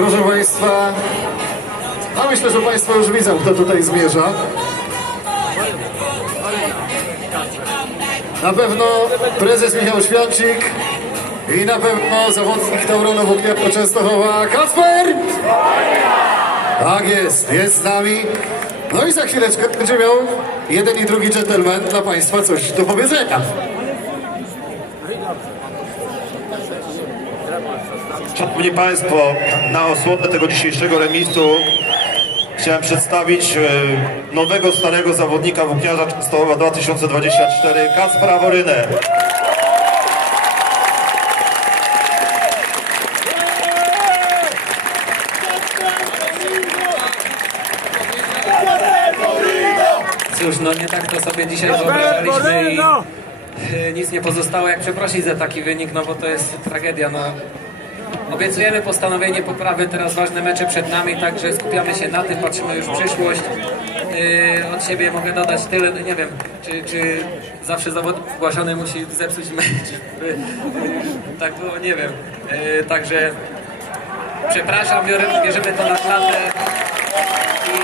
Proszę Państwa, a myślę, że Państwo już widzą, kto tutaj zmierza. Na pewno prezes Michał Świącik i na pewno zawodnik Tauronu Włókniarka Częstochowa Kacper! Tak jest, jest z nami. No i za chwileczkę będzie miał jeden i drugi gentleman dla Państwa coś do powiedzenia. Szanowni Państwo, na osłonę tego dzisiejszego remisu chciałem przedstawić e, nowego starego zawodnika włókniarza Częstochowa 2024, Kacpra Worynę. Cóż, no nie tak to sobie dzisiaj wyobrażaliśmy i e, nic nie pozostało jak przeprosić za taki wynik, no bo to jest tragedia. No. Obiecujemy postanowienie poprawy, teraz ważne mecze przed nami, także skupiamy się na tym, patrzymy już w przyszłość. E, Od siebie mogę dodać tyle, no nie wiem, czy, czy zawsze zawodnik zgłaszany musi zepsuć mecz. E, Tak było, nie wiem. E, Także przepraszam, biorę, bierzemy to na klatę i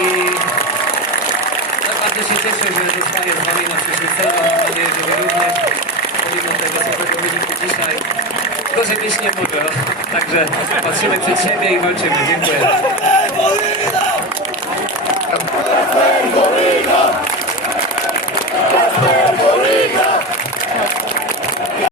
bardzo się cieszę, że zostaję z Wami na przyszły sezon. Dobrego wyniku dzisiaj, nie może. Także patrzymy przed siebie i walczymy. Dziękuję.